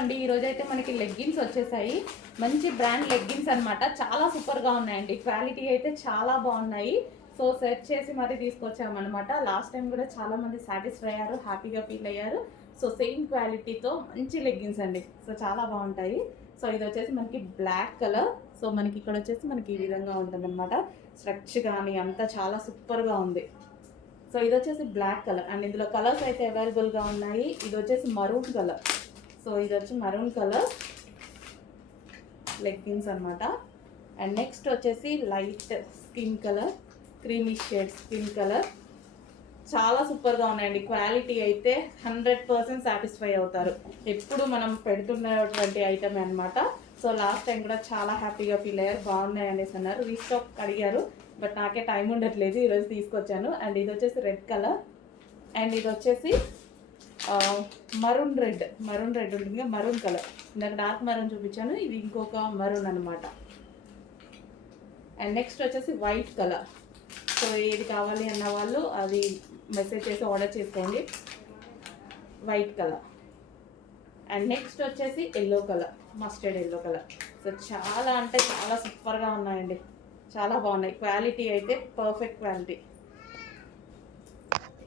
అండి ఈరోజు అయితే మనకి లెగ్గిన్స్ వచ్చేసాయి. మంచి బ్రాండ్ లెగ్గిన్స్ అనమాట. చాలా సూపర్గా ఉన్నాయండి. క్వాలిటీ అయితే చాలా బాగున్నాయి. సో సెర్చ్ చేసి మరీ తీసుకొచ్చామన్నమాట. లాస్ట్ టైం కూడా చాలా మంది సాటిస్ఫై అయ్యారు, హ్యాపీగా ఫీల్ అయ్యారు. సో సేమ్ క్వాలిటీతో మంచి లెగ్గిన్స్ అండి. సో చాలా బాగుంటాయి. సో ఇది వచ్చేసి మనకి బ్లాక్ కలర్. సో మనకి ఇక్కడ వచ్చేసి మనకి ఈ విధంగా ఉంటుందన్నమాట. స్ట్రచ్ కానీ అంతా చాలా సూపర్గా ఉంది. సో ఇది వచ్చేసి బ్లాక్ కలర్ అండ్ ఇందులో కలర్స్ అయితే అవైలబుల్గా ఉన్నాయి. ఇది వచ్చేసి మరూన్ కలర్. సో ఇది వచ్చి మరూన్ కలర్ లెగ్గిన్స్ అనమాట. అండ్ నెక్స్ట్ వచ్చేసి light skin colour, creamy shade skin colour. చాలా సూపర్గా ఉన్నాయండి. క్వాలిటీ అయితే 100% సాటిస్ఫై అవుతారు. ఎప్పుడు మనం పెడుతున్నటువంటి ఐటమ్ అనమాట. సో లాస్ట్ టైం కూడా చాలా హ్యాపీగా ఫీల్ అయ్యారు, బాగున్నాయి అనేసి అన్నారు. రీస్టాక్ అడిగారు, బట్ నాకే టైం ఉండట్లేదు, ఈరోజు తీసుకొచ్చాను. అండ్ ఇది వచ్చేసి రెడ్ కలర్ అండ్ ఇది వచ్చేసి మరూన్ రెడ్ ఉంటుంది, మరూన్ కలర్. ఇందాక డార్క్ మరూన్ చూపించాను, ఇది ఇంకొక మరూన్ అనమాట. అండ్ నెక్స్ట్ వచ్చేసి వైట్ కలర్. సో ఏది కావాలి అన్న వాళ్ళు అది మెసేజ్ చేసి ఆర్డర్ చేసుకోండి. White colour. అండ్ నెక్స్ట్ వచ్చేసి yellow colour, mustard yellow colour. So చాలా అంటే చాలా సూపర్గా ఉన్నాయండి, చాలా బాగున్నాయి. క్వాలిటీ అయితే పర్ఫెక్ట్ క్వాలిటీ.